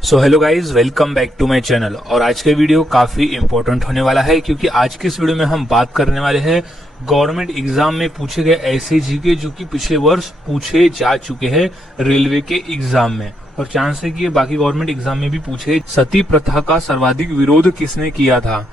So hello guys, welcome back to my channel. और आज का वीडियो काफी इंपॉर्टेंट होने वाला है क्योंकि आज के इस वीडियो में हम बात करने वाले हैं गवर्नमेंट एग्जाम में पूछे गए ऐसे जीके जो कि पिछले वर्ष पूछे जा चुके हैं रेलवे के एग्जाम में, और चांस है कि ये बाकी गवर्नमेंट एग्जाम में भी पूछे। सती प्रथा का सर्वाधिक विरोध किसने किया था?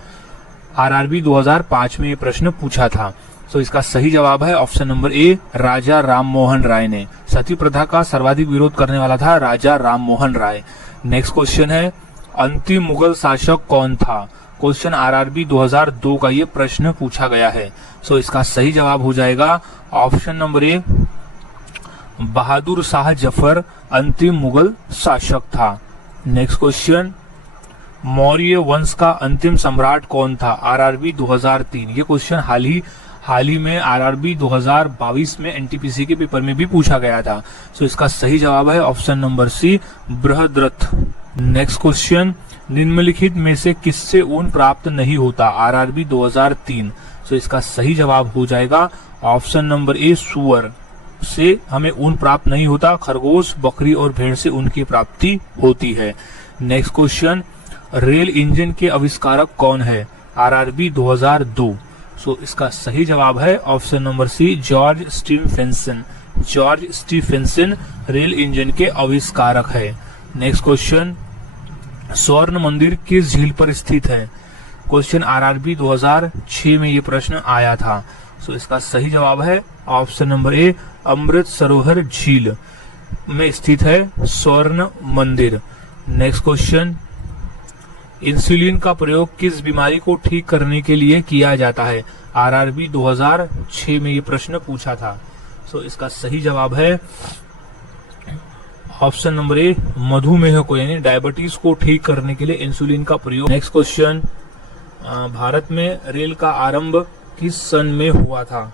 आरआरबी 2005 में ये प्रश्न पूछा था। तो इसका सही जवाब है ऑप्शन नंबर ए, राजा राम मोहन राय ने। सती प्रथा का सर्वाधिक विरोध करने वाला था राजा राम मोहन राय। नेक्स्ट क्वेश्चन है, अंतिम मुगल शासक कौन था? क्वेश्चन आरआरबी 2002 का ये प्रश्न पूछा गया है। सो इसका सही जवाब हो जाएगा ऑप्शन नंबर ए, बहादुर शाह जफर अंतिम मुगल शासक था। नेक्स्ट क्वेश्चन, मौर्य वंश का अंतिम सम्राट कौन था? आरआरबी 2003। ये क्वेश्चन हाल ही में आरआरबी 2022 में एनटीपीसी के पेपर में भी पूछा गया था। सो इसका सही जवाब है option number C, Brihadratha. Next question, निम्नलिखित में से किससे ऊन प्राप्त नहीं होता? आरआरबी 2003। सो इसका सही जवाब हो जाएगा ऑप्शन नंबर ए, सुअर से हमें ऊन प्राप्त नहीं होता। खरगोश, बकरी और भेड़ से ऊन की प्राप्ति होती है। नेक्स्ट क्वेश्चन, रेल इंजन के आविष्कारक कौन है? आरआरबी 2002। सो इसका सही जवाब है option number C, George Stephenson. George Stephenson rail engine के आविष्कारक है। नेक्स्ट क्वेश्चन, स्वर्ण मंदिर किस झील पर स्थित है? क्वेश्चन आरआरबी 2006 में ये प्रश्न आया था। सो इसका सही जवाब है ऑप्शन नंबर ए, अमृत सरोवर झील में स्थित है स्वर्ण मंदिर। नेक्स्ट क्वेश्चन, इंसुलिन का प्रयोग किस बीमारी को ठीक करने के लिए किया जाता है? आरआरबी 2006 में ये प्रश्न पूछा था। सो इसका सही जवाब है ऑप्शन नंबर ए, मधुमेह को यानी डायबिटीज को ठीक करने के लिए इंसुलिन का प्रयोग। नेक्स्ट क्वेश्चन, भारत में रेल का आरंभ किस सन में हुआ था?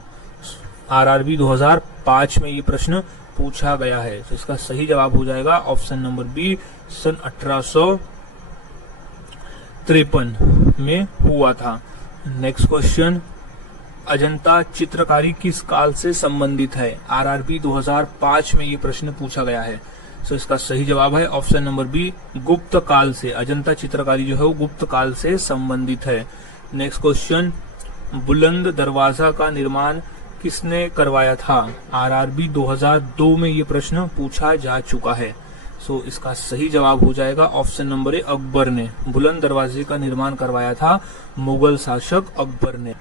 आरआरबी 2005 में ये प्रश्न पूछा गया है। तो इसका सही जवाब हो जाएगा ऑप्शन नंबर बी, सन 1853 में हुआ था। नेक्स्ट क्वेश्चन, अजंता चित्रकारी किस काल से संबंधित है? आरआरबी 2005 में ये प्रश्न पूछा गया है। सो इसका सही जवाब है ऑप्शन नंबर बी, गुप्त काल से। अजंता चित्रकारी जो है वो गुप्त काल से संबंधित है। नेक्स्ट क्वेश्चन, बुलंद दरवाजा का निर्माण किसने करवाया था? आरआरबी 2002 में ये प्रश्न पूछा जा चुका है। सो इसका सही जवाब हो जाएगा ऑप्शन नंबर ए, अकबर ने। बुलंद दरवाजे का निर्माण करवाया था मुगल शासक अकबर ने।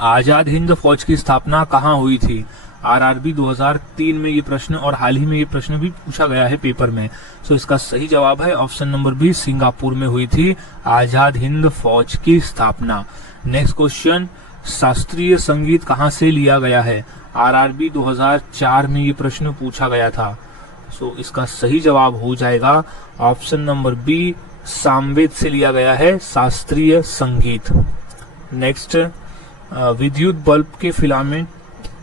आजाद हिंद फौज की स्थापना कहाँ हुई थी? आरआरबी 2003 में ये प्रश्न और हाल ही में ये प्रश्न भी पूछा गया है पेपर में। सो इसका सही जवाब है ऑप्शन नंबर बी, सिंगापुर में हुई थी आजाद हिंद फौज की स्थापना। नेक्स्ट क्वेश्चन, शास्त्रीय संगीत कहाँ से लिया गया है? आरआरबी 2004 में ये प्रश्न पूछा गया था। सो इसका सही जवाब हो जाएगा ऑप्शन नंबर बी, सामवेद से लिया गया है शास्त्रीय संगीत। नेक्स्ट, विद्युत बल्ब के फिलामेंट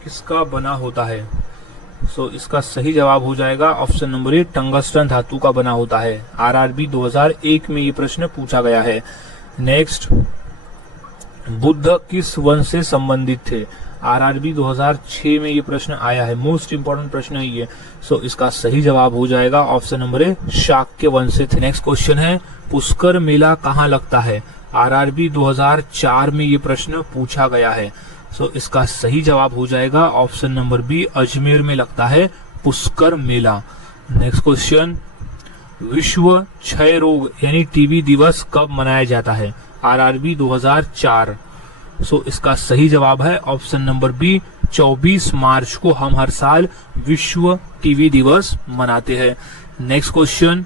किसका बना होता है? सो इसका सही जवाब हो जाएगा ऑप्शन नंबर ए, टंगस्टन धातु का बना होता है। आरआरबी 2001 में ये प्रश्न पूछा गया है। नेक्स्ट, बुद्ध किस वंश से संबंधित थे? आरआरबी 2006 में ये प्रश्न आया है। मोस्ट इंपोर्टेंट प्रश्न है ये। सो इसका सही जवाब हो जाएगा ऑप्शन नंबर ए, शाक्य वंश से थे। नेक्स्ट क्वेश्चन है, पुष्कर मेला कहाँ लगता है? आरआरबी 2004 में ये प्रश्न पूछा गया है। सो इसका सही जवाब हो जाएगा ऑप्शन नंबर बी, अजमेर में लगता है पुष्कर मेला। नेक्स्ट क्वेश्चन, विश्व क्षय रोग यानी टीबी दिवस कब मनाया जाता है? आरआरबी 2004। सो इसका सही जवाब है ऑप्शन नंबर बी, 24 मार्च को हम हर साल विश्व टीबी दिवस मनाते हैं। नेक्स्ट क्वेश्चन,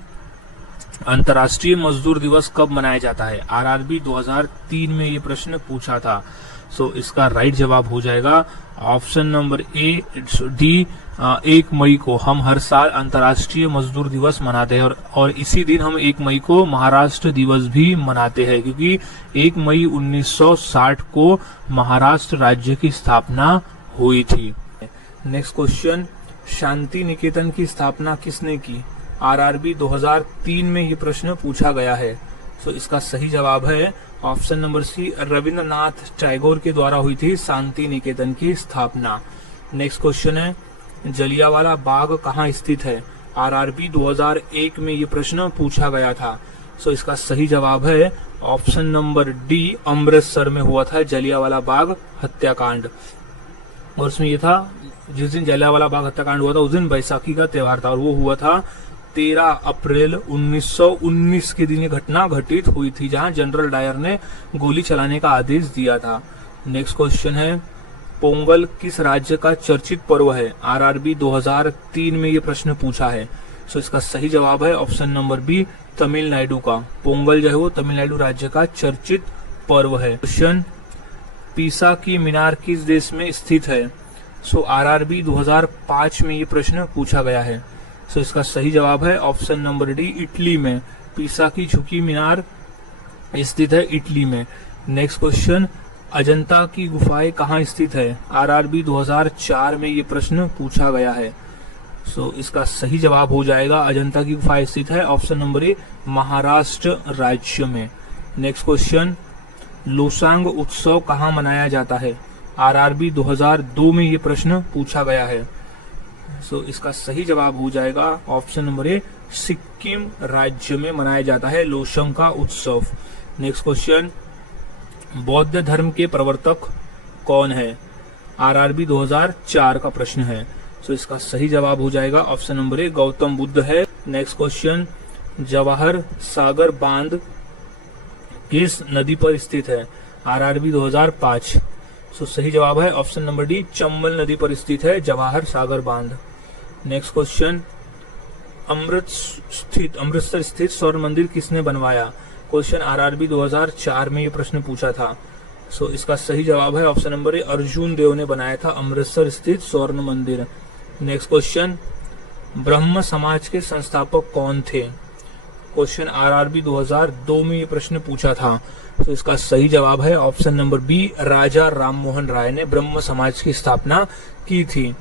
अंतर्राष्ट्रीय मजदूर दिवस कब मनाया जाता है? आरआरबी 2003 में ये प्रश्न पूछा था। सो इसका राइट जवाब हो जाएगा ऑप्शन नंबर ए, डी, 1 मई को हम हर साल अंतर्राष्ट्रीय मजदूर दिवस मनाते हैं। और इसी दिन हम 1 मई को महाराष्ट्र दिवस भी मनाते हैं क्योंकि 1 मई 1960 को महाराष्ट्र राज्य की स्थापना हुई थी। नेक्स्ट क्वेश्चन, शांति निकेतन की स्थापना किसने की? आरआरबी 2003 में ये प्रश्न पूछा गया है। सो इसका सही जवाब है option number C, Rabindranath Tagore के द्वारा हुई थी शांति निकेतन की स्थापना। नेक्स्ट क्वेश्चन है, जलियांवाला बाग कहाँ स्थित है? आरआरबी 2001 में ये प्रश्न पूछा गया था। सो इसका सही जवाब है ऑप्शन नंबर डी, अमृतसर में हुआ था जलियांवाला बाग हत्याकांड। और उसमें ये था, जिस दिन जलियांवाला बाग हत्याकांड हुआ था उस दिन बैसाखी का त्योहार था और वो हुआ था 13 अप्रैल 1919 के दिन ये घटना घटित हुई थी, जहां जनरल डायर ने गोली चलाने का आदेश दिया था। नेक्स्ट क्वेश्चन है, पोंगल किस राज्य का चर्चित पर्व है? आरआरबी 2003 में ये प्रश्न पूछा है। सो इसका सही जवाब है ऑप्शन नंबर बी, तमिलनाडु का। पोंगल जो है वो तमिलनाडु राज्य का चर्चित पर्व है। क्वेश्चन, पीसा की मीनार किस देश में स्थित है? सो आरआरबी 2005 में ये प्रश्न पूछा गया है। सो इसका सही जवाब है ऑप्शन नंबर डी, इटली में। पीसा की झुकी मीनार स्थित है इटली में। नेक्स्ट क्वेश्चन, अजंता की गुफाएं कहाँ स्थित है? आरआरबी 2004 में ये प्रश्न पूछा गया है। सो इसका सही जवाब हो जाएगा अजंता की गुफाएं स्थित है ऑप्शन नंबर ए, महाराष्ट्र राज्य में। नेक्स्ट क्वेश्चन, लोसांग उत्सव कहाँ मनाया जाता है? आरआरबी 2002 में ये प्रश्न पूछा गया है। सो इसका सही जवाब हो जाएगा ऑप्शन नंबर ए, सिक्किम राज्य में मनाया जाता है लोसांग का उत्सव। नेक्स्ट क्वेश्चन, बौद्ध धर्म के प्रवर्तक कौन है? आरआरबी 2004 का प्रश्न है। सो इसका सही जवाब हो जाएगा option number A, Gautam Buddha है। नेक्स्ट क्वेश्चन, जवाहर सागर बांध किस नदी पर स्थित है? आरआरबी 2005। सो सही जवाब है ऑप्शन नंबर डी, चंबल नदी पर स्थित है जवाहर सागर बांध। नेक्स्ट क्वेश्चन, अमृतसर स्थित स्वर्ण मंदिर किसने बनवाया? क्वेश्चन आरआरबी 2004 में ये प्रश्न पूछा था। सो इसका सही जवाब है ऑप्शन नंबर ए, अर्जुन देव ने बनाया था अमृतसर स्थित स्वर्ण मंदिर। नेक्स्ट क्वेश्चन, ब्रह्म समाज के संस्थापक कौन थे? क्वेश्चन आरआरबी 2002 में ये प्रश्न पूछा था। तो इसका सही जवाब है option number B, Raja Rammohan Roy ने ब्रह्म समाज की स्थापना की थी।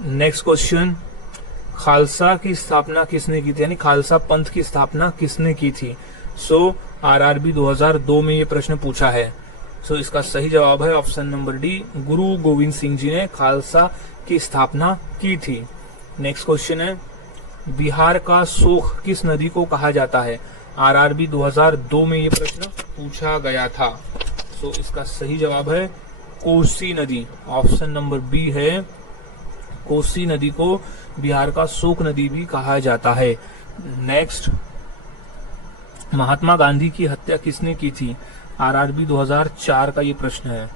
नेक्स्ट क्वेश्चन, खालसा की स्थापना किसने की थी, यानी खालसा पंथ की स्थापना किसने की थी? सो आरआरबी 2002 में ये प्रश्न पूछा है। सो इसका सही जवाब है ऑप्शन नंबर डी, गुरु गोविंद सिंह जी ने खालसा की स्थापना की थी। नेक्स्ट क्वेश्चन है, बिहार का शोक किस नदी को कहा जाता है? आरआरबी 2002 में ये प्रश्न पूछा गया था। सो इसका सही जवाब है कोसी नदी, ऑप्शन नंबर बी है, कोसी नदी को बिहार का शोक नदी भी कहा जाता है। नेक्स्ट, महात्मा गांधी की हत्या किसने की थी? आरआरबी 2004 का ये प्रश्न है।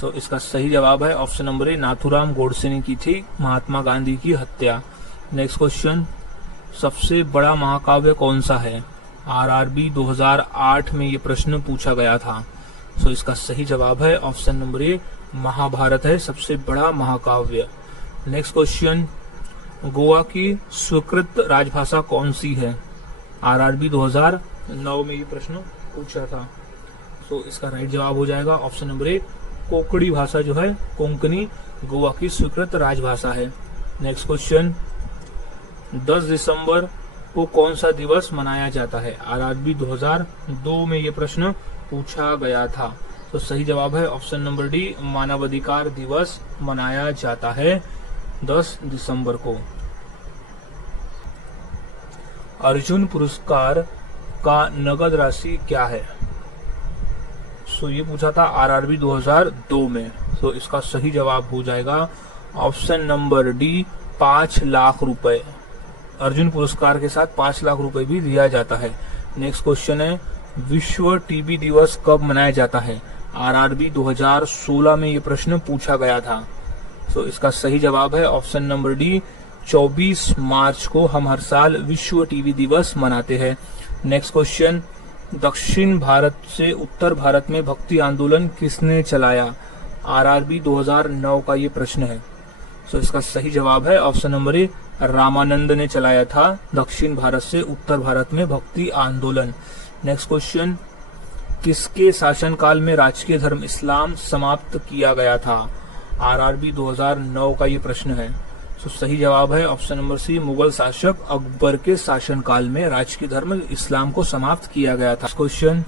सो इसका सही जवाब है ऑप्शन नंबर ए, नाथूराम गोडसे ने की थी महात्मा गांधी की हत्या। नेक्स्ट क्वेश्चन, सबसे बड़ा महाकाव्य कौन सा है? आरआरबी 2008 में ये प्रश्न पूछा गया था। सो इसका सही जवाब है ऑप्शन नंबर ए, महाभारत है सबसे बड़ा महाकाव्य। नेक्स्ट क्वेश्चन, गोवा की स्वीकृत राजभाषा कौन सी है? आरआरबी 2009 में ये प्रश्न पूछा था। सो इसका राइट जवाब हो जाएगा ऑप्शन नंबर ए, कोंकणी भाषा जो है कोंकणी गोवा की स्वीकृत राजभाषा है। नेक्स्ट क्वेश्चन, 10 दिसंबर को कौन सा दिवस मनाया जाता है? आरआरबी 2002 में ये प्रश्न पूछा गया था। तो सही जवाब है ऑप्शन नंबर डी, मानवाधिकार दिवस मनाया जाता है 10 दिसंबर को। अर्जुन पुरस्कार का नगद राशि क्या है? सो ये पूछा था आरआरबी 2002 में। तो इसका सही जवाब हो जाएगा ऑप्शन नंबर डी, 5 लाख रुपए। अर्जुन पुरस्कार के साथ 5 लाख रुपए भी दिया जाता है। नेक्स्ट क्वेश्चन है, विश्व टीबी दिवस कब मनाया जाता है? आरआरबी 2016 में ये प्रश्न पूछा गया था। तो इसका सही जवाब है ऑप्शन नंबर डी, 24 मार्च को हम हर साल विश्व टीबी दिवस मनाते हैं। नेक्स्ट क्वेश्चन, दक्षिण भारत से उत्तर भारत में भक्ति आंदोलन किसने चलाया? आरआरबी 2009 का ये प्रश्न है। तो इसका सही जवाब है ऑप्शन नंबर ए, रामानंद ने चलाया था दक्षिण भारत से उत्तर भारत में भक्ति आंदोलन। नेक्स्ट क्वेश्चन, किसके शासनकाल में राजकीय धर्म इस्लाम समाप्त किया गया था? आरआरबी 2009 का ये प्रश्न है। तो सही जवाब है ऑप्शन नंबर सी, मुगल शासक अकबर के शासनकाल में राजकीय धर्म इस्लाम को समाप्त किया गया था। क्वेश्चन,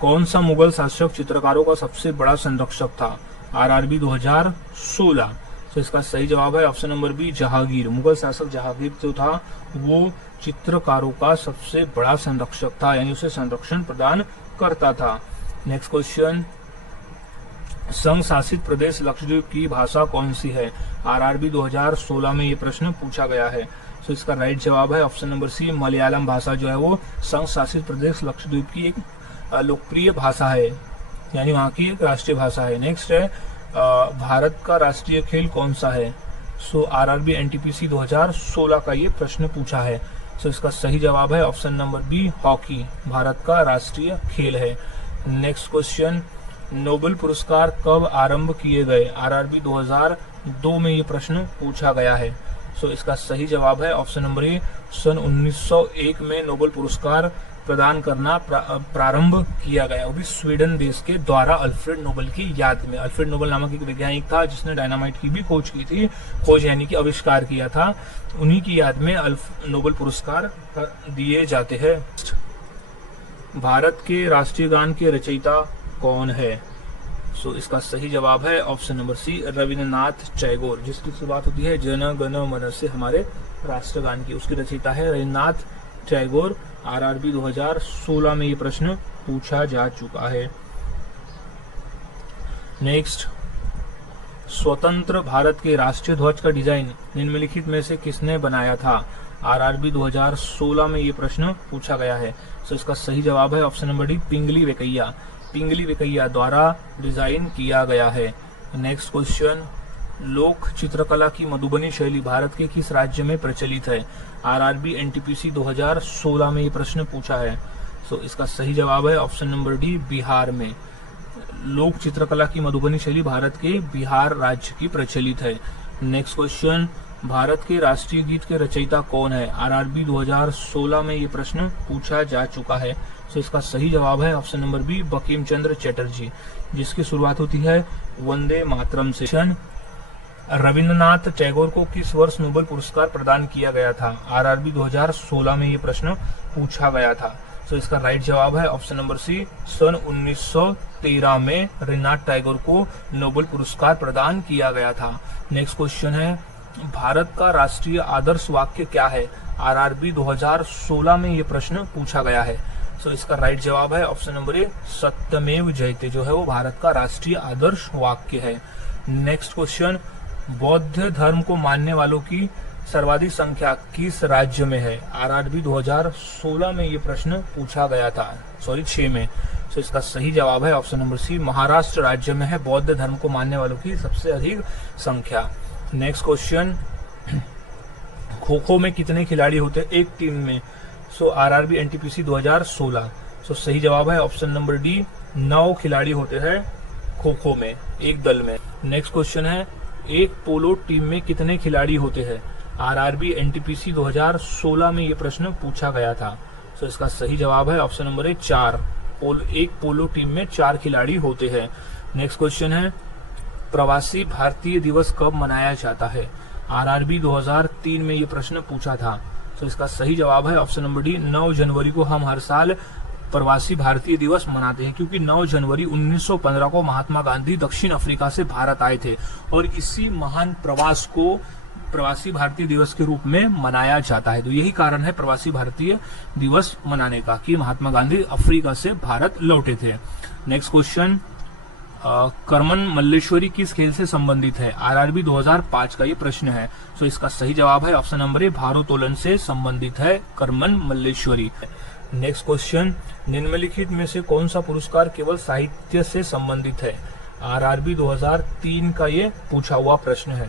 कौन सा मुगल शासक चित्रकारों का सबसे बड़ा संरक्षक था? आरआरबी 2016। तो इसका सही जवाब है option number B Jahangir. Mughal शासक जहांगीर जो था वो चित्रकारों का सबसे बड़ा संरक्षक था, यानी उसे संरक्षण प्रदान करता था। नेक्स्ट क्वेश्चन, संघ शासित प्रदेश लक्षद्वीप की भाषा कौन सी है? आरआरबी 2016 में ये प्रश्न पूछा गया है। तो इसका राइट जवाब है ऑप्शन नंबर सी मलयालम भाषा जो है वो संघ शासित प्रदेश लक्षद्वीप की एक लोकप्रिय भाषा है, यानी वहाँ की एक राष्ट्रीय भाषा है। नेक्स्ट है भारत का राष्ट्रीय खेल कौन सा है? सो आरआरबी एनटीपीसी 2016 का ये प्रश्न पूछा है। सो इसका सही जवाब है option number B hockey, Bharat का राष्ट्रीय खेल है। नेक्स्ट क्वेश्चन, नोबेल पुरस्कार कब आरंभ किए गए? आरआरबी 2002 में ये प्रश्न पूछा गया है। सो इसका सही जवाब है ऑप्शन नंबर ए सन 1901 में नोबेल पुरस्कार प्रदान करना प्रारंभ किया गया, वो भी स्वीडन देश के द्वारा अल्फ्रेड नोबेल की याद में। अल्फ्रेड नोबेल नामक एक वैज्ञानिक था जिसने डायनामाइट की भी खोज की थी, खोज यानी कि आविष्कार किया था, उन्हीं की याद में नोबेल पुरस्कार दिए जाते हैं। भारत के राष्ट्रीय गान के रचयिता कौन है? सो इसका सही जवाब है option number C Rabindranath Tagore, जिसकी शुरुआत होती है जन गण मन से हमारे राष्ट्रगान की, उसकी रचयिता है रविन्द्रनाथ टैगोर। आरआरबी 2016 में ये प्रश्न पूछा जा चुका है। नेक्स्ट, स्वतंत्र भारत के राष्ट्रीय ध्वज का डिजाइन निम्नलिखित में से किसने बनाया था? आरआरबी 2016 में ये प्रश्न पूछा गया है। सो इसका सही जवाब है ऑप्शन नंबर डी पिंगली वेंकैया, पिंगली वेंकैया द्वारा डिजाइन किया गया है। नेक्स्ट क्वेश्चन, लोक चित्रकला की मधुबनी शैली भारत के किस राज्य में प्रचलित है? आरआरबी एनटीपीसी 2016 में ये प्रश्न पूछा है। सो इसका सही जवाब है ऑप्शन नंबर डी बिहार में। लोक चित्रकला की मधुबनी शैली भारत के बिहार राज्य की प्रचलित है। नेक्स्ट क्वेश्चन, भारत के राष्ट्रीय गीत के रचयिता कौन है? आरआरबी 2016 में ये प्रश्न पूछा जा चुका है। सो इसका सही जवाब है option number B Bankim Chandra Chatterjee, जिसकी शुरुआत होती है वंदे मातरम से। रविन्द्रनाथ टैगोर को किस वर्ष नोबेल पुरस्कार प्रदान किया गया था? आरआरबी 2016 में ये प्रश्न पूछा गया था। तो इसका राइट जवाब है ऑप्शन नंबर सी सन 1913 में रविन्द्रनाथ टैगोर को नोबेल पुरस्कार प्रदान किया गया था। नेक्स्ट क्वेश्चन है, भारत का राष्ट्रीय आदर्श वाक्य क्या है? आरआरबी 2016 में ये प्रश्न पूछा गया है। तो इसका राइट जवाब है ऑप्शन नंबर ए सत्यमेव जयते, जो है वो भारत का राष्ट्रीय आदर्श वाक्य है। नेक्स्ट क्वेश्चन, बौद्ध धर्म को मानने वालों की सर्वाधिक संख्या किस राज्य में है? आरआरबी 2016 में ये प्रश्न पूछा गया था, 6 में। तो इसका सही जवाब है ऑप्शन नंबर सी महाराष्ट्र राज्य में है बौद्ध धर्म को मानने वालों की सबसे अधिक संख्या। नेक्स्ट क्वेश्चन, खो खो में कितने खिलाड़ी होते हैं एक टीम में? सो आरआरबी एनटीपीसी 2016। सो सही जवाब है ऑप्शन नंबर डी 9 खिलाड़ी होते हैं खो खो में एक दल में। नेक्स्ट क्वेश्चन है, एक पोलो टीम में कितने खिलाड़ी होते हैं? आरआरबी एनटीपीसी 2016 में ये प्रश्न पूछा गया था। सो इसका सही जवाब है ऑप्शन नंबर ए 4। एक पोलो टीम में 4 खिलाड़ी होते हैं। नेक्स्ट क्वेश्चन है, प्रवासी भारतीय दिवस कब मनाया जाता है? आरआरबी 2003 में ये प्रश्न पूछा था। तो इसका सही जवाब है ऑप्शन नंबर डी 9 जनवरी को हम हर साल प्रवासी भारतीय दिवस मनाते हैं, क्योंकि 9 जनवरी 1915 को महात्मा गांधी दक्षिण अफ्रीका से भारत आए थे और इसी महान प्रवास को प्रवासी भारतीय दिवस के रूप में मनाया जाता है। तो यही कारण है प्रवासी भारतीय दिवस मनाने का कि महात्मा गांधी अफ्रीका से भारत लौटे थे। नेक्स्ट क्वेश्चन, करमन मल्लेश्वरी किस खेल से संबंधित है? आरआरबी 2005 का ये प्रश्न है। तो इसका सही जवाब है ऑप्शन नंबर ए भारोत्तोलन से संबंधित है करमन मल्लेश्वरी। नेक्स्ट क्वेश्चन, निम्नलिखित में से कौन सा पुरस्कार केवल साहित्य से संबंधित है? आरआरबी 2003 का ये पूछा हुआ प्रश्न है।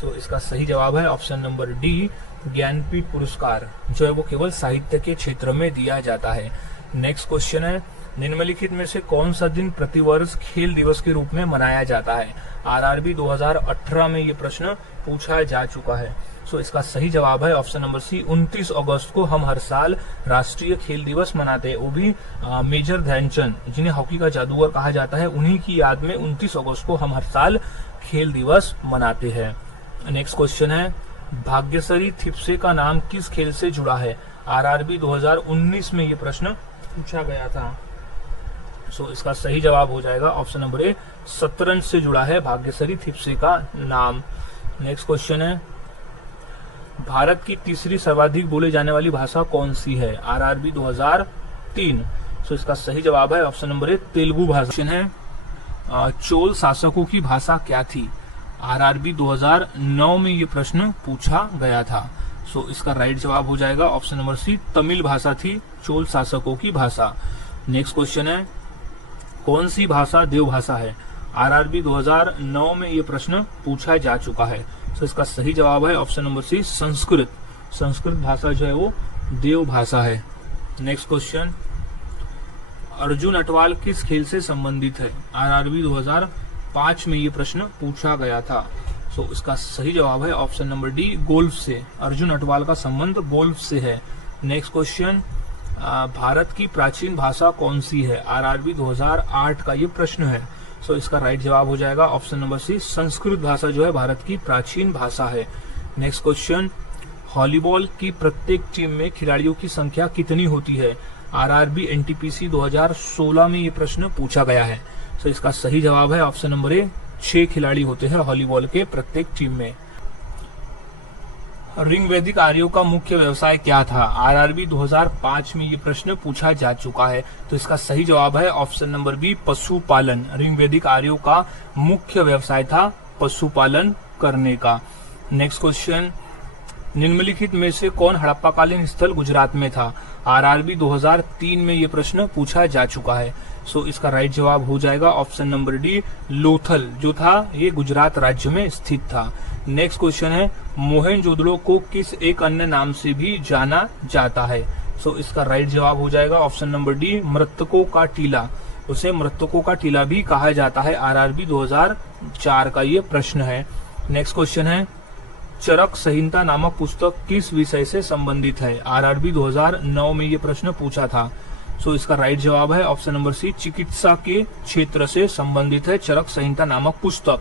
सो इसका सही जवाब है ऑप्शन नंबर डी ज्ञानपीठ पुरस्कार, जो है वो केवल साहित्य के क्षेत्र में दिया जाता है। नेक्स्ट क्वेश्चन है, निम्नलिखित में से कौन सा दिन प्रतिवर्ष खेल दिवस के रूप में मनाया जाता है? आरआरबी 2018 में ये प्रश्न पूछा जा चुका है। सो इसका सही जवाब है ऑप्शन नंबर सी 29 अगस्त को हम हर साल राष्ट्रीय खेल दिवस मनाते हैं, वो भी मेजर ध्यानचंद जिन्हें हॉकी का जादूगर कहा जाता है उन्हीं की याद में 29 अगस्त को हम हर साल खेल दिवस मनाते हैं। नेक्स्ट क्वेश्चन है, भाग्यश्री थिप्से का नाम किस खेल से जुड़ा है? आरआरबी 2019 में ये प्रश्न पूछा गया था। सो इसका सही जवाब हो जाएगा ऑप्शन नंबर ए शतरंज से जुड़ा है भाग्यश्री थिप्से का नाम। नेक्स्ट क्वेश्चन है, भारत की तीसरी सर्वाधिक बोले जाने वाली भाषा कौन सी है? आरआरबी 2003। सो इसका सही जवाब है ऑप्शन नंबर ए, तेलुगु भाषा। क्वेश्चन है, चोल शासकों की भाषा क्या थी? आरआरबी 2009 में ये प्रश्न पूछा गया था। सो इसका राइट जवाब हो जाएगा ऑप्शन नंबर सी, तमिल भाषा थी चोल शासकों की भाषा। नेक्स्ट क्वेश्चन है, कौन सी भाषा देवभाषा है? आरआरबी 2009 में ये प्रश्न पूछा जा चुका है। सो इसका सही जवाब है option number C, Sanskrit. Sanskrit भाषा जो है वो देव भाषा है। नेक्स्ट क्वेश्चन, अर्जुन अटवाल किस खेल से संबंधित है? आरआरबी 2005 में ये प्रश्न पूछा गया था। सो इसका सही जवाब है ऑप्शन नंबर डी, गोल्फ से। अर्जुन अटवाल का संबंध गोल्फ से है। नेक्स्ट क्वेश्चन, भारत की प्राचीन भाषा कौन सी है? आरआरबी 2008 का ये प्रश्न है। सो इसका राइट जवाब हो जाएगा ऑप्शन नंबर सी, संस्कृत भाषा जो है भारत की प्राचीन भाषा है। नेक्स्ट क्वेश्चन, वॉलीबॉल की प्रत्येक टीम में खिलाड़ियों की संख्या कितनी होती है? आरआरबी एनटीपीसी 2016 में ये प्रश्न पूछा गया है। सो इसका सही जवाब है ऑप्शन नंबर ए, 6 खिलाड़ी होते हैं वॉलीबॉल के प्रत्येक टीम में। ऋग्वैदिक आर्यों का मुख्य व्यवसाय क्या था? आरआरबी 2005 में ये प्रश्न पूछा जा चुका है। तो इसका सही जवाब है ऑप्शन नंबर बी, पशुपालन। ऋग्वैदिक आर्यों का मुख्य व्यवसाय था पशुपालन करने का। नेक्स्ट क्वेश्चन, निम्नलिखित में से कौन हड़प्पाकालीन स्थल गुजरात में था? आरआरबी 2003 में ये प्रश्न पूछा जा चुका है। सो इसका राइट जवाब हो जाएगा ऑप्शन नंबर डी, लोथल जो था ये गुजरात राज्य में स्थित था। नेक्स्ट क्वेश्चन है, मोहनजोदड़ो को किस एक अन्य नाम से भी जाना जाता है? सो इसका राइट जवाब हो जाएगा ऑप्शन नंबर डी, मृतकों का टीला। उसे मृतकों का टीला भी कहा जाता है। आरआरबी 2004 का ये प्रश्न है। नेक्स्ट क्वेश्चन है, चरक संहिता नामक पुस्तक किस विषय से संबंधित है? आरआरबी 2009 में ये प्रश्न पूछा था। सो इसका राइट जवाब है ऑप्शन नंबर सी, चिकित्सा के क्षेत्र से संबंधित है चरक संहिता नामक पुस्तक।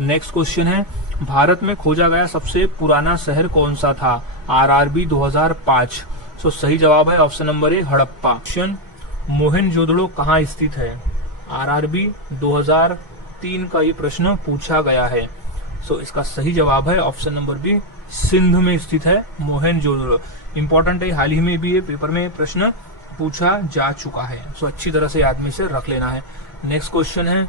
नेक्स्ट क्वेश्चन है, भारत में खोजा गया सबसे पुराना शहर कौन सा था? आरआरबी 2005। सो सही जवाब है ऑप्शन नंबर ए, हड़प्पा। क्वेश्चन, मोहनजोदड़ो कहाँ स्थित है? आरआरबी 2003 का ये प्रश्न पूछा गया है। सो इसका सही जवाब है ऑप्शन नंबर बी, सिंध में स्थित है मोहनजोदड़ो। इंपॉर्टेंट है, हाल ही में भी ये पेपर में प्रश्न पूछा जा चुका है। सो अच्छी तरह से याद में से रख लेना है। नेक्स्ट क्वेश्चन है,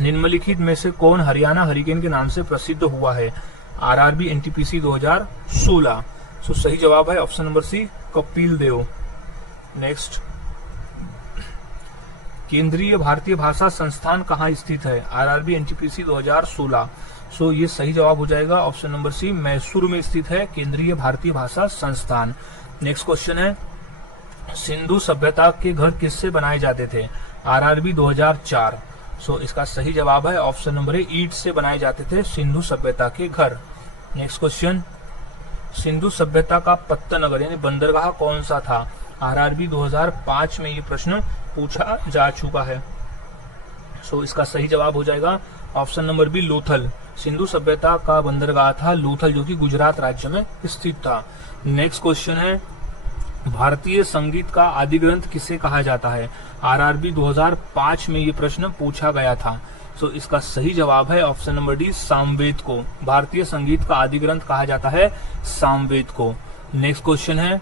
निम्नलिखित में से कौन हरियाणा हरिकेन के नाम से प्रसिद्ध हुआ है? RRB NTPC 2016। सो सही जवाब है ऑप्शन नंबर सी, कपिल देव। नेक्स्ट, केंद्रीय भारतीय भाषा संस्थान कहाँ स्थित है? RRB NTPC 2016। सो ये सही जवाब हो जाएगा ऑप्शन नंबर सी, मैसूर में स्थित है केंद्रीय भारतीय भाषा संस्थान। नेक्स्ट क्वेश्चन है, सिंधु सभ्यता के घर किससे बनाए जाते थे? आरआरबी 2004। सो इसका सही जवाब है ऑप्शन नंबर ए, ईंट से बनाए जाते थे सिंधु सभ्यता के घर। नेक्स्ट क्वेश्चन, सिंधु सभ्यता का पत्तनगर यानी बंदरगाह कौन सा था? आरआरबी 2005 में ये प्रश्न पूछा जा चुका है। सो इसका सही जवाब हो जाएगा option number B, Lothal. Sindhu सभ्यता का बंदरगाह था लोथल जो कि गुजरात राज्य में स्थित था। नेक्स्ट क्वेश्चन है, भारतीय संगीत का आदि ग्रंथ किसे कहा जाता है? आरआरबी 2005 में ये प्रश्न पूछा गया था। सो इसका सही जवाब है ऑप्शन नंबर डी, सामवेद को। भारतीय संगीत का आदि ग्रंथ कहा जाता है सामवेद को। नेक्स्ट क्वेश्चन है,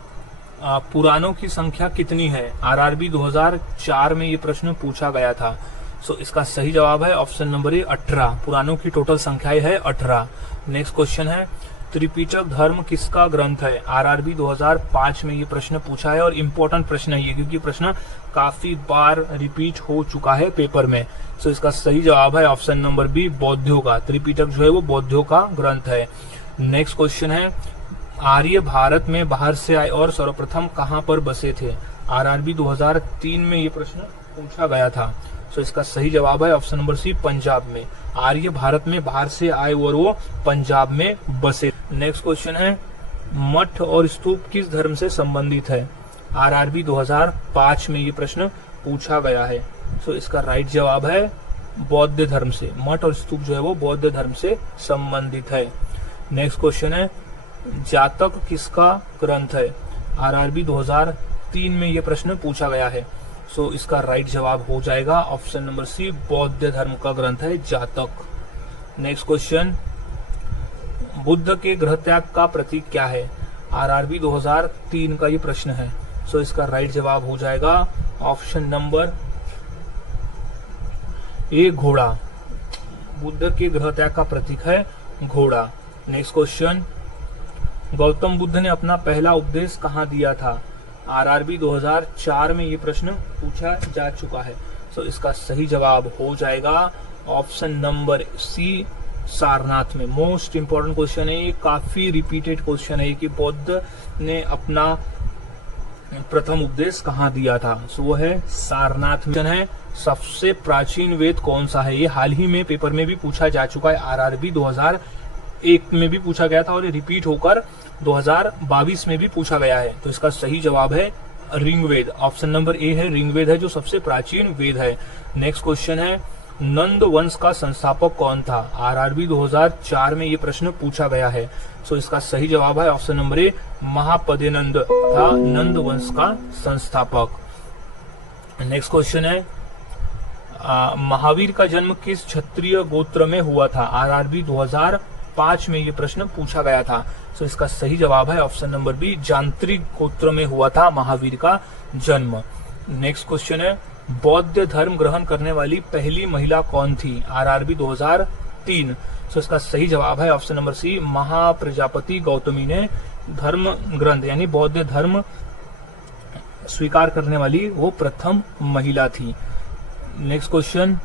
पुराणों की संख्या कितनी है? आरआरबी 2004 में ये प्रश्न पूछा गया था। सो इसका सही जवाब है ऑप्शन नंबर ए, 18। पुराणों की टोटल संख्याएं है 18। नेक्स्ट क्वेश्चन है, त्रिपिटक धर्म किसका ग्रंथ है? आरआरबी 2005 में ये प्रश्न पूछा है और इम्पोर्टेंट प्रश्न है ये, क्योंकि प्रश्न काफी बार रिपीट हो चुका है पेपर में। सो इसका सही जवाब है ऑप्शन नंबर बी, बौद्धों का। त्रिपिटक जो है वो बौद्धों का ग्रंथ है। नेक्स्ट क्वेश्चन है, आर्य भारत में बाहर से आए और सर्वप्रथम कहां पर बसे थे? आरआरबी 2003 में ये प्रश्न पूछा गया था। सो इसका सही जवाब है ऑप्शन नंबर सी, पंजाब में। आर्य भारत में बाहर से आए और वो पंजाब में बसे। नेक्स्ट क्वेश्चन है, मठ और स्तूप किस धर्म से संबंधित है? आरआरबी 2005 में ये प्रश्न पूछा गया है। सो इसका राइट जवाब है बौद्ध धर्म से। मठ और स्तूप जो है वो बौद्ध धर्म से संबंधित है। नेक्स्ट क्वेश्चन है, जातक किसका ग्रंथ है? आरआरबी 2003 में ये प्रश्न पूछा गया है। सो इसका राइट जवाब हो जाएगा ऑप्शन नंबर सी, बौद्ध धर्म का ग्रंथ है जातक। नेक्स्ट क्वेश्चन, बुद्ध के गृह त्याग का प्रतीक क्या है? आरआरबी 2003 का ये प्रश्न है। सो इसका राइट जवाब हो जाएगा ऑप्शन नंबर ए, घोड़ा। बुद्ध के गृह त्याग का प्रतीक है घोड़ा। नेक्स्ट क्वेश्चन, गौतम बुद्ध ने अपना पहला उपदेश कहाँ दिया था? आरआरबी 2004 में ये प्रश्न पूछा जा चुका है। सो इसका सही जवाब हो जाएगा ऑप्शन नंबर सी, सारनाथ में। मोस्ट इंपॉर्टेंट क्वेश्चन है ये, काफी रिपीटेड क्वेश्चन है कि बुद्ध ने अपना प्रथम उपदेश कहाँ दिया था? सो वो है सारनाथ में है। सबसे प्राचीन वेद कौन सा है? ये हाल ही में पेपर में भी पूछा जा चुका है। आरआरबी 2001 में भी पूछा गया था और ये रिपीट होकर 2022 में भी पूछा गया है। तो इसका सही जवाब है ऋग्वेद। ऑप्शन नंबर ए है, ऋग्वेद है जो सबसे प्राचीन वेद है। नेक्स्ट क्वेश्चन है, नंद वंश का संस्थापक कौन था? आरआरबी 2004 में ये प्रश्न पूछा गया है। सो इसका सही जवाब है ऑप्शन नंबर ए, महापदेनंद था नंद वंश का संस्थापक। नेक्स्ट क्वेश्चन है, महावीर का जन्म किस क्षत्रिय गोत्र में हुआ था? आरआरबी 2005 में ये प्रश्न पूछा गया था। सो इसका सही जवाब है ऑप्शन नंबर बी, जांत्रिक गोत्र में हुआ था महावीर का जन्म। नेक्स्ट क्वेश्चन है, बौद्ध धर्म ग्रहण करने वाली पहली महिला कौन थी? आरआरबी 2003। सो इसका सही जवाब है option number C, Mahaprajapati Gautami ने धर्म ग्रंथ यानी बौद्ध धर्म स्वीकार करने वाली वो प्रथम महिला थी। नेक्स्ट क्वेश्चन,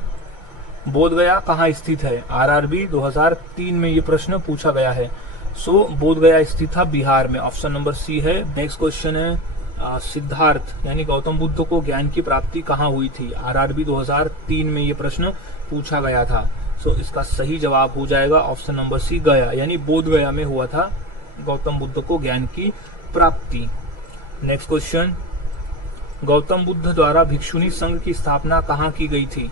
बोधगया कहाँ स्थित है? आरआरबी 2003 में ये प्रश्न पूछा गया है। सो बोधगया स्थित था बिहार में। ऑप्शन नंबर सी है। नेक्स्ट क्वेश्चन है, सिद्धार्थ यानी गौतम बुद्ध को ज्ञान की प्राप्ति कहाँ हुई थी? आरआरबी 2003 में ये प्रश्न पूछा गया था। सो इसका सही जवाब हो जाएगा ऑप्शन नंबर सी, गया यानी बोधगया में हुआ था गौतम बुद्ध को ज्ञान की प्राप्ति। नेक्स्ट क्वेश्चन, गौतम बुद्ध द्वारा भिक्षुणी संघ की स्थापना कहाँ की गई थी?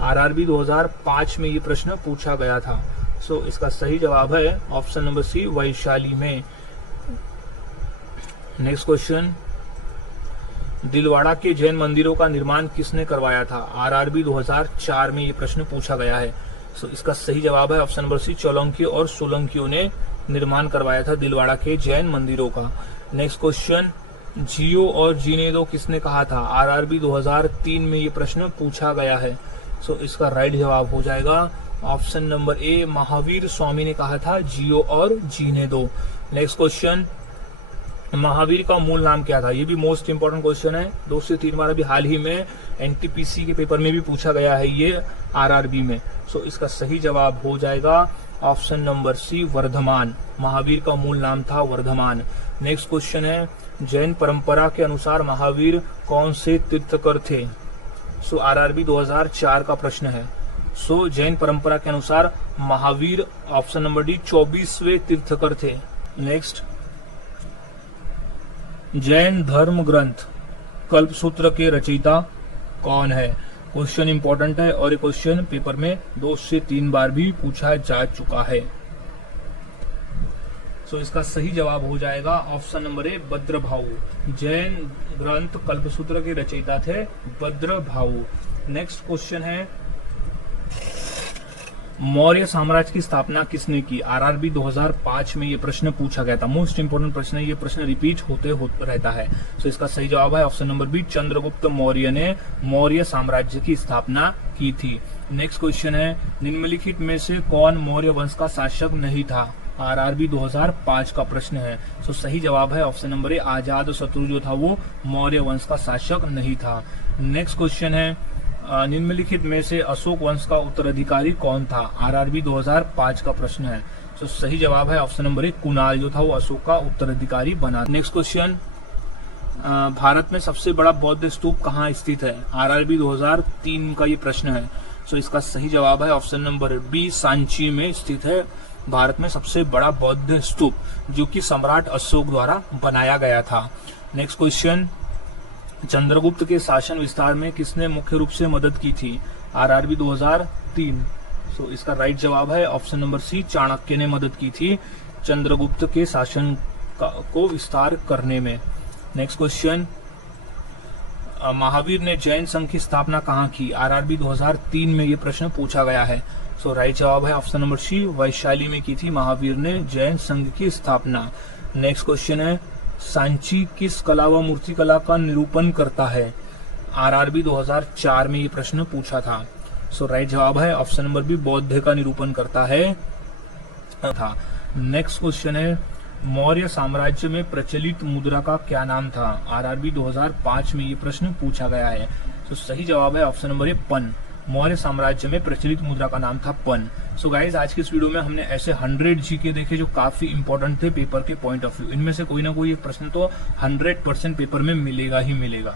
आरआरबी 2005 में ये प्रश्न पूछा गया था। सो इसका सही जवाब है ऑप्शन नंबर सी, वैशाली में। नेक्स्ट क्वेश्चन, दिलवाड़ा के जैन मंदिरों का निर्माण किसने करवाया था? आरआरबी 2004 में ये प्रश्न पूछा गया है। सो इसका सही जवाब है ऑप्शन नंबर सी, चौलंकी और सोलंकियों ने निर्माण करवाया था दिलवाड़ा के जैन मंदिरों का। नेक्स्ट क्वेश्चन, जियो और जीने दो किसने कहा था? आरआरबी 2003 में ये प्रश्न पूछा गया है। सो इसका राइट जवाब हो जाएगा ऑप्शन नंबर ए, महावीर स्वामी ने कहा था जियो और जीने दो। नेक्स्ट क्वेश्चन, महावीर का मूल नाम क्या था? ये भी मोस्ट इंपोर्टेंट क्वेश्चन है, 2 से 3 बार अभी हाल ही में एनटीपीसी के पेपर में भी पूछा गया है ये आरआरबी में। सो इसका सही जवाब हो जाएगा option number C, Vardhaman. Mahavir का मूल नाम था वर्धमान। नेक्स्ट क्वेश्चन है, जैन परंपरा के अनुसार महावीर कौन से तीर्थकर थे? सो आरआरबी 2004 का प्रश्न है। सो जैन परंपरा के अनुसार महावीर ऑप्शन नंबर डी 24वें तीर्थकर थे। नेक्स्ट, जैन धर्म ग्रंथ कल्पसूत्र के रचयिता कौन है? क्वेश्चन इंपॉर्टेंट है और ये क्वेश्चन पेपर में 2 से 3 बार भी पूछा जा चुका है। सो इसका सही जवाब हो जाएगा ऑप्शन नंबर ए, भद्रभाऊ। जैन ग्रंथ कल्पसूत्र के रचयिता थे भद्रभाऊ। नेक्स्ट क्वेश्चन है, मौर्य साम्राज्य की स्थापना किसने की? आरआरबी 2005 में ये प्रश्न पूछा गया था। मोस्ट इंपोर्टेंट प्रश्न है, ये प्रश्न रिपीट होते रहता है। सो इसका सही जवाब है option number B, Chandragupta Maurya ने मौर्य साम्राज्य की स्थापना की थी। नेक्स्ट क्वेश्चन है, निम्नलिखित में से कौन मौर्य वंश का शासक नहीं था? आरआरबी 2005 का प्रश्न है। सो सही जवाब है ऑप्शन नंबर ए, आजाद शत्रु जो था वो मौर्य वंश का शासक नहीं था। नेक्स्ट क्वेश्चन है, निम्नलिखित में से अशोक वंश का उत्तराधिकारी कौन था? आरआरबी 2005 का प्रश्न है। तो सही जवाब है ऑप्शन नंबर ए, कुणाल जो था वो अशोक का उत्तराधिकारी बना। नेक्स्ट क्वेश्चन, भारत में सबसे बड़ा बौद्ध स्तूप कहाँ स्थित है? आरआरबी 2003 का ये प्रश्न है। सो इसका सही जवाब है ऑप्शन नंबर बी, सांची में स्थित है भारत में सबसे बड़ा बौद्ध स्तूप, जो कि सम्राट अशोक द्वारा बनाया गया था। नेक्स्ट क्वेश्चन, चंद्रगुप्त के शासन विस्तार में किसने मुख्य रूप से मदद की थी? आरआरबी 2003। सो इसका राइट जवाब है ऑप्शन नंबर सी, चाणक्य ने मदद की थी चंद्रगुप्त के शासन को विस्तार करने में। नेक्स्ट क्वेश्चन, महावीर ने जैन संघ की स्थापना कहाँ की? आरआरबी 2003 में ये प्रश्न पूछा गया है। सो राइट जवाब है ऑप्शन नंबर सी, वैशाली में की थी महावीर ने जैन संघ की स्थापना। नेक्स्ट क्वेश्चन है, सांची किस कला व मूर्तिकला का निरूपण करता है? आरआरबी 2004 में ये प्रश्न पूछा था। सो राइट जवाब है ऑप्शन नंबर बी, बौद्ध का निरूपण करता है था। नेक्स्ट क्वेश्चन है, मौर्य साम्राज्य में प्रचलित मुद्रा का क्या नाम था? आरआरबी 2005 में ये प्रश्न पूछा गया है। तो सही जवाब है ऑप्शन नंबर ए, पन। मौर्य साम्राज्य में प्रचलित मुद्रा का नाम था पन। सो गाइज, आज के इस वीडियो में हमने ऐसे 100 जीके देखे जो काफी इंपॉर्टेंट थे पेपर के पॉइंट ऑफ व्यू। इनमें से कोई ना कोई एक प्रश्न तो 100% पेपर में मिलेगा ही मिलेगा।